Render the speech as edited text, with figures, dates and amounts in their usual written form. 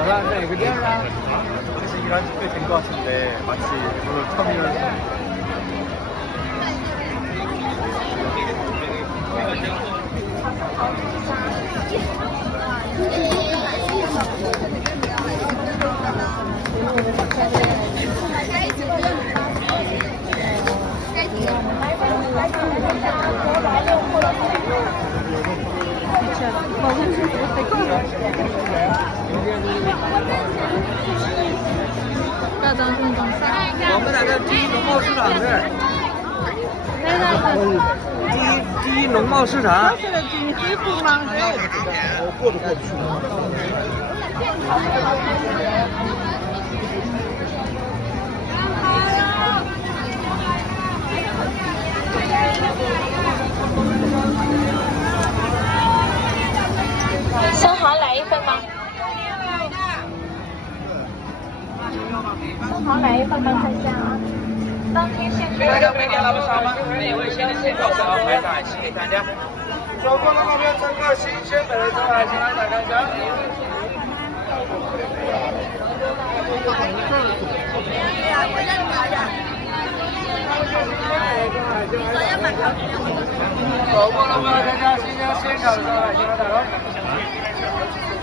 뭐라 네 그냥 혹시 이런 집도 된것 같은데 마치 오늘 처음 이런大张正中赛。我们那个第一农贸市场是第一农贸市场。这个金水库吗？我过都过不去。生蚝来一份吗？生蚝来一份吗？看一下啊。当天现大家每天来不上吗？每位先现炒生蚝排长，请你参加。走过的路边乘客，新鲜的生蚝，请来打开箱。走过的路边乘客，新鲜现炒的生蚝，请来打开。